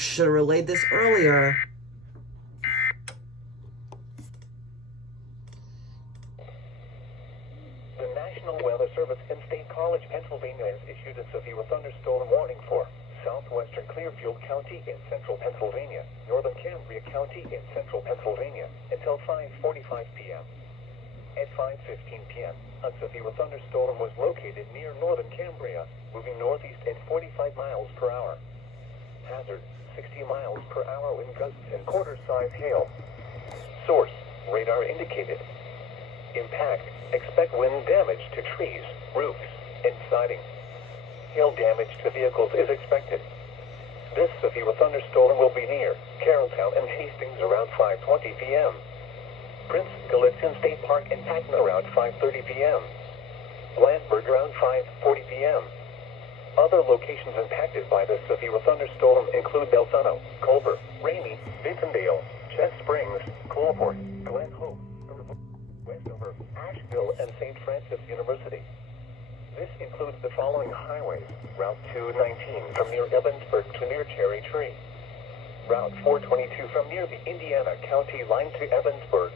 Should have relayed this earlier. The National Weather Service in State College, Pennsylvania has issued a severe thunderstorm warning for southwestern Clearfield County in central Pennsylvania, northern Cambria County in central Pennsylvania, until 5:45 p.m. At 5:15 p.m., a severe thunderstorm was located near northern Cambria, moving northeast at 45 miles per hour. Hazard, 60 miles per hour wind gusts and quarter-size hail. Source, radar indicated. Impact, expect wind damage to trees, roofs, and siding. Hail damage to vehicles is expected. This severe thunderstorm will be near Carrolltown and Hastings around 5:20 p.m. Prince Gallitzin State Park and Patton around 5:30 p.m. Blandburg around 5:40 p.m. Other locations impacted by this severe thunderstorm include Belzano, Culver, Rainey, Vintondale, Chess Springs, Coalport, Glen Hope, Westover, Asheville, and St. Francis University. This includes the following highways: Route 219 from near Evansburg to near Cherry Tree, Route 422 from near the Indiana County line to Evansburg.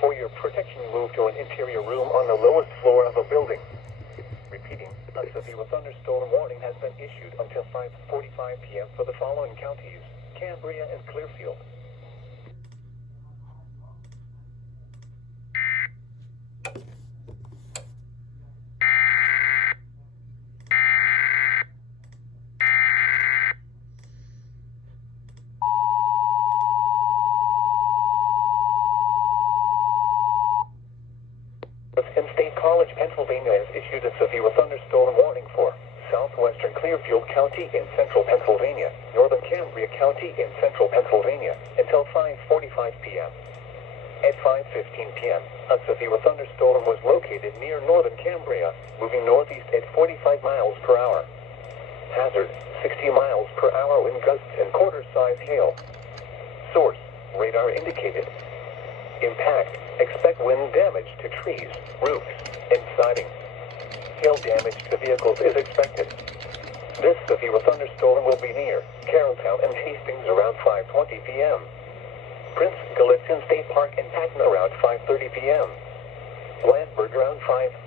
For your protection, move to an interior room on the lowest floor of a building. Repeating, a severe thunderstorm warning has been issued until 5:45 p.m. for the following counties: Cambria and Clearfield. State College, Pennsylvania has issued a severe thunderstorm warning for southwestern Clearfield County in central Pennsylvania, northern Cambria County in central Pennsylvania, until 5:45 p.m. At 5:15 p.m., a severe thunderstorm was located near northern Cambria, moving northeast at 45 miles per hour. Hazard, 60 miles per hour wind gusts and quarter-size hail. Source, radar indicated. Impact, expect wind damage to trees, roofs, and siding. Hail damage to vehicles is expected. This severe thunderstorm will be near Carrolltown and Hastings around 5:20 p.m. Prince Gallitzin State Park and Patton around 5:30 p.m. Blandburg around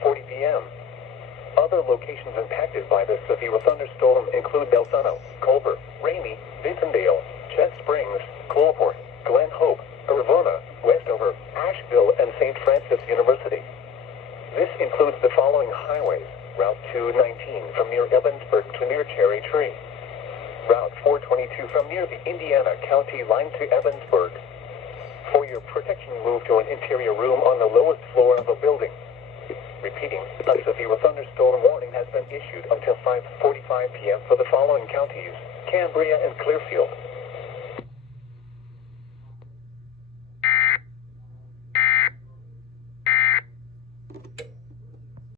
5:40 p.m. Other locations impacted by this severe thunderstorm include Belzano, Culver, Rainey, Vintondale, Chess Springs, Coalport, Glen Hope, Ravona, Westover, Asheville, and St. Francis University. This includes the following highways: Route 219 from near Evansburg to near Cherry Tree, Route 422 from near the Indiana County line to Evansburg. For your protection, move to an interior room on the lowest floor of a building. Repeating, a severe thunderstorm warning has been issued until 5:45 p.m. for the following counties: Cambria and Clearfield.